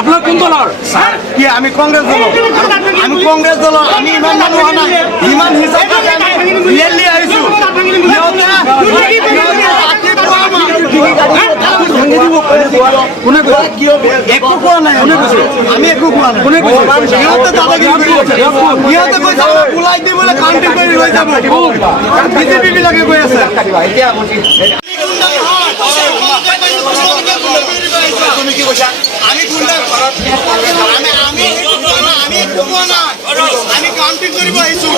আপনার কোন দলের? কি আমি কংগ্রেস দল, আমি কংগ্রেস দল, আমি ইমান মানুষ না, ইমান হিসাব থেকে আমি রিয়েলি আইছো। একো কোৱা নাই, আমি একো কোৱা নাই। সিহঁতে দাদাগিৰি কৰি আছে, সিহঁতে কৈছে আমাক ওলাই দি বোলে কাউণ্টিং কৰি লৈ যাব। বিজেপি বিলাকে কৈ আছে তুমি কি কৈছা? আমি গুণ্ডা আমি কাউণ্টিং কৰিব আহিছো।